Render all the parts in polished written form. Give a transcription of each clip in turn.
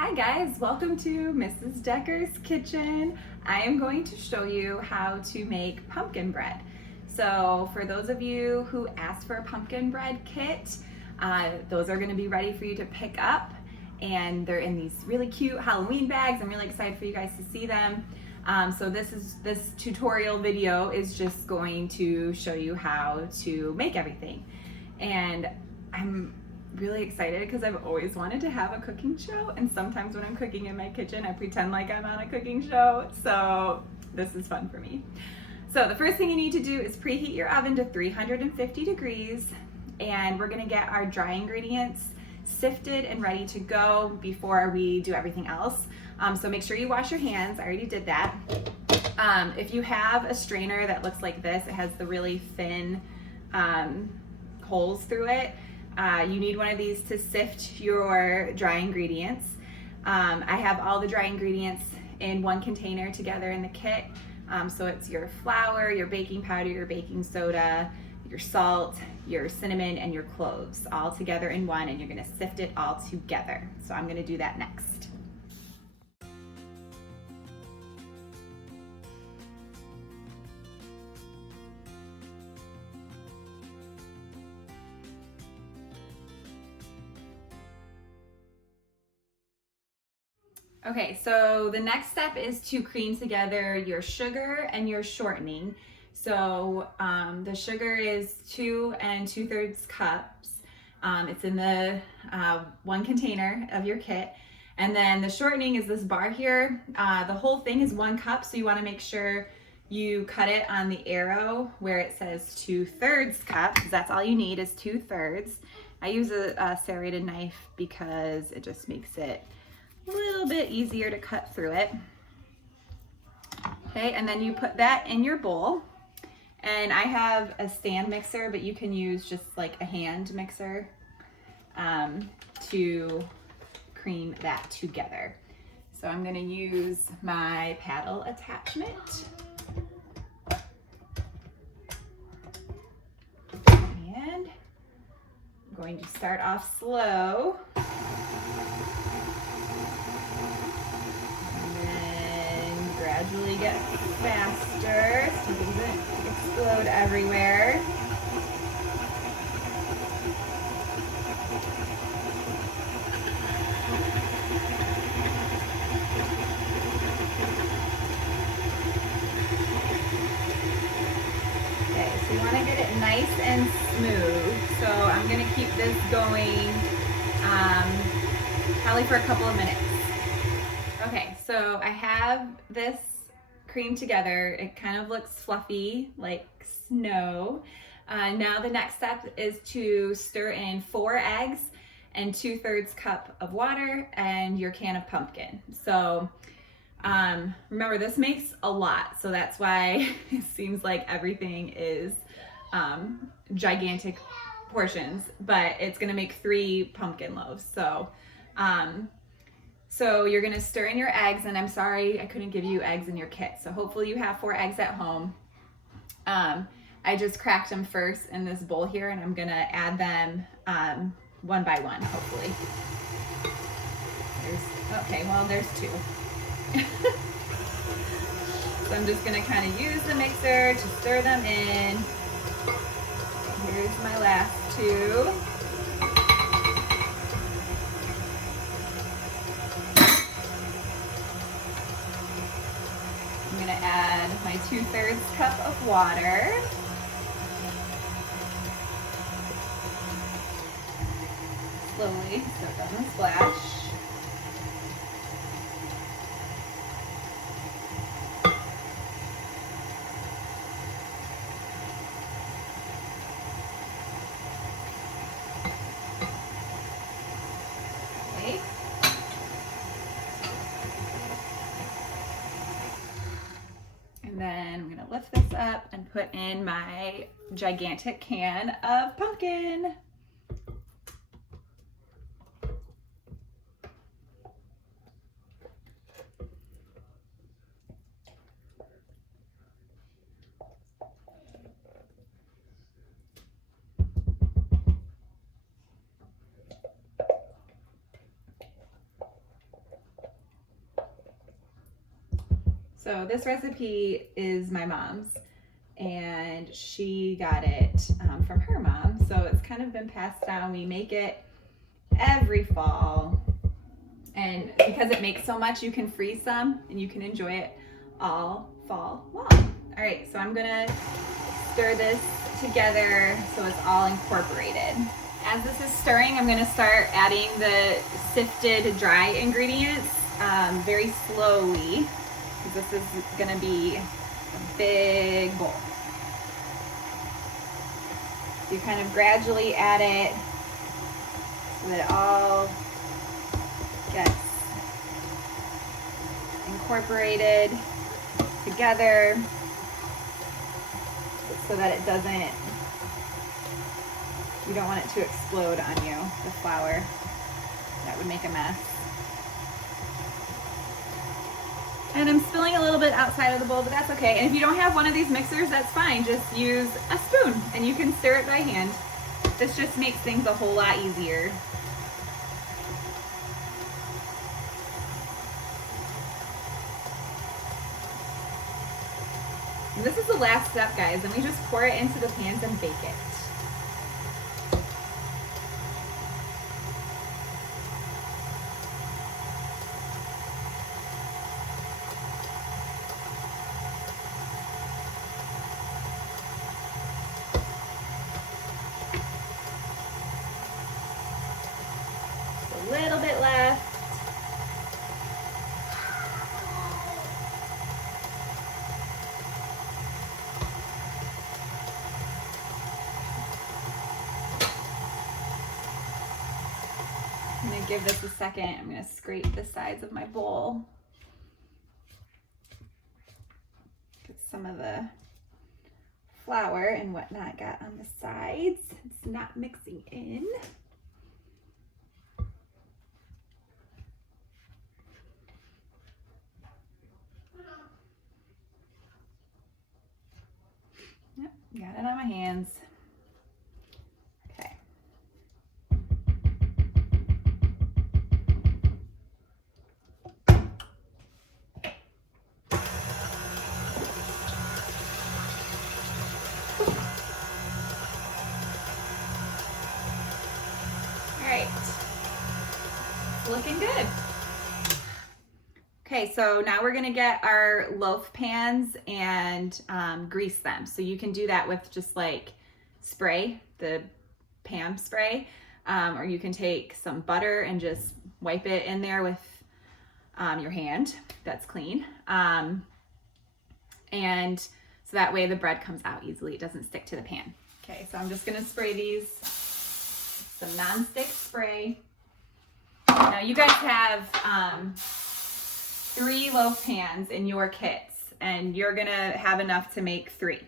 Hi guys, welcome to Mrs. Decker's Kitchen. I am going to show you how to make pumpkin bread. So for those of you who asked for a pumpkin bread kit, those are going to be ready for you to pick up, and they're in these really cute Halloween bags. I'm really excited for you guys to see them. So this tutorial video is just going to show you how to make everything. And I'm really excited because I've always wanted to have a cooking show, and sometimes when I'm cooking in my kitchen I pretend like I'm on a cooking show, so this is fun for me. So the first thing you need to do is preheat your oven to 350 degrees, and we're going to get our dry ingredients sifted and ready to go before we do everything else. So make sure you wash your hands. I already did that. If you have a strainer that looks like this, it has the really thin holes through it. You need one of these to sift your dry ingredients. I have all the dry ingredients in one container together in the kit. So it's your flour, your baking powder, your baking soda, your salt, your cinnamon, and your cloves all together in one, and you're gonna sift it all together. So I'm gonna do that next. Okay, so the next step is to cream together your sugar and your shortening. So the sugar is 2 2/3 cups. It's in the one container of your kit. And then the shortening is this bar here. The whole thing is 1 cup, so you want to make sure you cut it on the arrow where it says 2/3 cup, because that's all you need is 2/3. I use a serrated knife because it just makes it a little bit easier to cut through it. Okay, and then you put that in your bowl. And I have a stand mixer, but you can use just like a hand mixer to cream that together. So I'm gonna use my paddle attachment. And I'm going to start off slow. Gradually get faster so it doesn't explode everywhere. Okay, so you want to get it nice and smooth. So I'm going to keep this going probably for a couple of minutes. Okay, so I have this cream together. It kind of looks fluffy like snow. Now the next step is to stir in 4 eggs and 2/3 cup of water and your can of pumpkin. So remember, this makes a lot, so that's why it seems like everything is gigantic portions, but it's gonna make 3 pumpkin loaves. So you're gonna stir in your eggs, and I'm sorry I couldn't give you eggs in your kit. So hopefully you have 4 eggs at home. I just cracked them first in this bowl here, and I'm gonna add them one by one, hopefully. There's 2. So I'm just gonna kind of use the mixer to stir them in. Here's my last 2. I'm gonna add my 2/3 cup of water. Slowly, so it doesn't splash. Okay. And then I'm gonna lift this up and put in my gigantic can of pumpkin. So this recipe is my mom's, and she got it from her mom. So it's kind of been passed down. We make it every fall. And because it makes so much, you can freeze some and you can enjoy it all fall long. All right, so I'm gonna stir this together so it's all incorporated. As this is stirring, I'm gonna start adding the sifted dry ingredients very slowly, because this is gonna be a big bowl. So you kind of gradually add it so that it all gets incorporated together so that it doesn't, you don't want it to explode on you, the flour. That would make a mess. And I'm spilling a little bit outside of the bowl, but that's okay. And if you don't have one of these mixers, that's fine. Just use a spoon and you can stir it by hand. This just makes things a whole lot easier. And this is the last step, guys, and we just pour it into the pans and bake it. A little bit left. I'm gonna give this a second. I'm gonna scrape the sides of my bowl. Get some of the flour and whatnot got on the sides. It's not mixing in. Yep, got it on my hands. Okay. All right, it's looking good. Okay, so now we're gonna get our loaf pans and grease them. So you can do that with just like spray, the Pam spray, or you can take some butter and just wipe it in there with your hand. That's clean. And so that way the bread comes out easily. It doesn't stick to the pan. Okay, so I'm just gonna spray these, some nonstick spray. Now you guys have 3 loaf pans in your kits, and you're gonna have enough to make 3.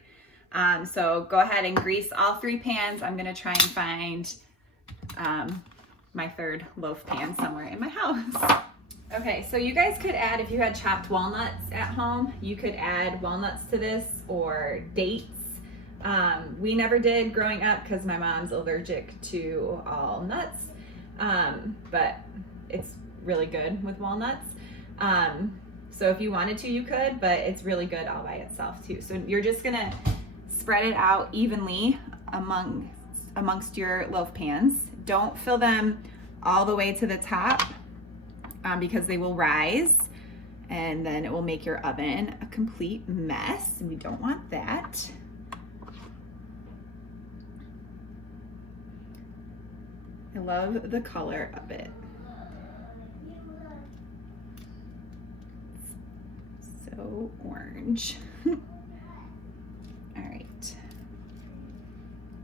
So go ahead and grease all 3 pans. I'm gonna try and find my 3rd loaf pan somewhere in my house. Okay, so you guys could add, if you had chopped walnuts at home, you could add walnuts to this, or dates. We never did growing up because my mom's allergic to all nuts, but it's really good with walnuts. So if you wanted to, you could, but it's really good all by itself too. So you're just gonna spread it out evenly amongst your loaf pans. Don't fill them all the way to the top because they will rise and then it will make your oven a complete mess. We don't want that. I love the color of it. So orange. All right.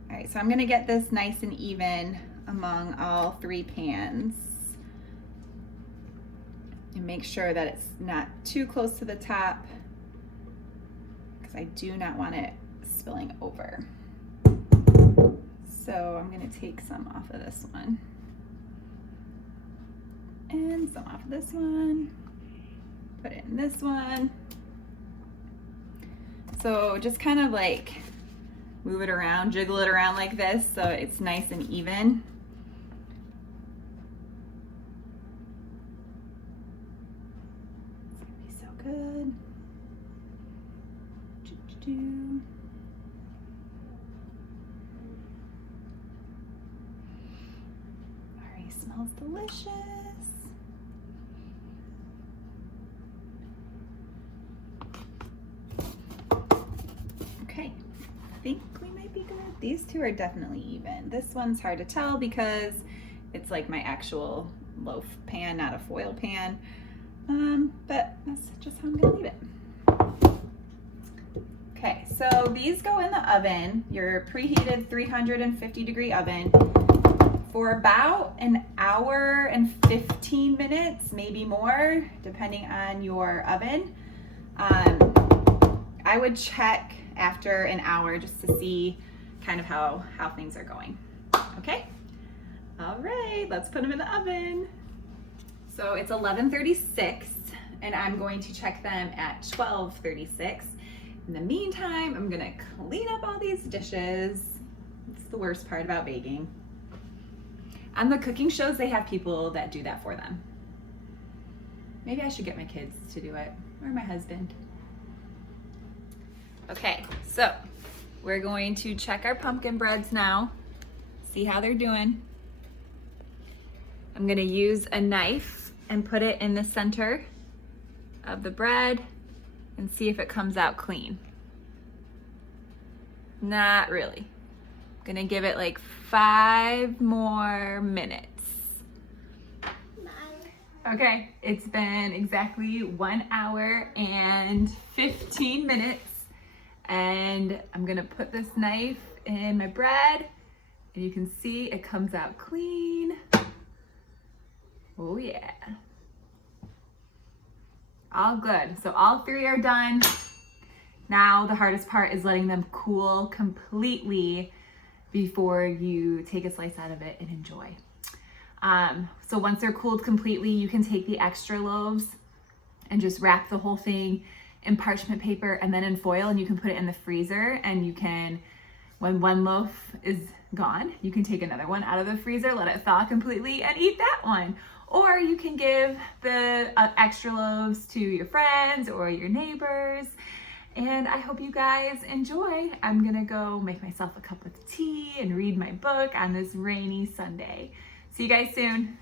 All right, so I'm gonna get this nice and even among all 3 pans. And make sure that it's not too close to the top, because I do not want it spilling over. So I'm gonna take some off of this one and some off of this one, put it in this one. So just kind of like move it around, jiggle it around like this so it's nice and even. It's gonna be so good. do. Already smells delicious. Okay, I think we might be good. These two are definitely even. This one's hard to tell because it's like my actual loaf pan, not a foil pan. But that's just how I'm gonna leave it. Okay, so these go in the oven, your preheated 350-degree oven, for about an hour and 15 minutes, maybe more, depending on your oven. I would check after an hour just to see kind of how things are going. Okay? All right, let's put them in the oven. So it's 11:36, and I'm going to check them at 12:36. In the meantime, I'm gonna clean up all these dishes. It's the worst part about baking. On the cooking shows, they have people that do that for them. Maybe I should get my kids to do it, or my husband. Okay, so we're going to check our pumpkin breads now, see how they're doing. I'm gonna use a knife and put it in the center of the bread and see if it comes out clean. Not really. I'm gonna give it like 5 more minutes. Okay, it's been exactly 1 hour and 15 minutes, and I'm gonna put this knife in my bread, and you can see it comes out clean. Oh yeah. All good. So all 3 are done. Now the hardest part is letting them cool completely before you take a slice out of it and enjoy. So once they're cooled completely, you can take the extra loaves and just wrap the whole thing in parchment paper and then in foil, and you can put it in the freezer, and you can, when one loaf is gone, you can take another one out of the freezer, let it thaw completely, and eat that one. Or you can give the extra loaves to your friends or your neighbors. And I hope you guys enjoy. I'm gonna go make myself a cup of tea and read my book on this rainy Sunday. See you guys soon.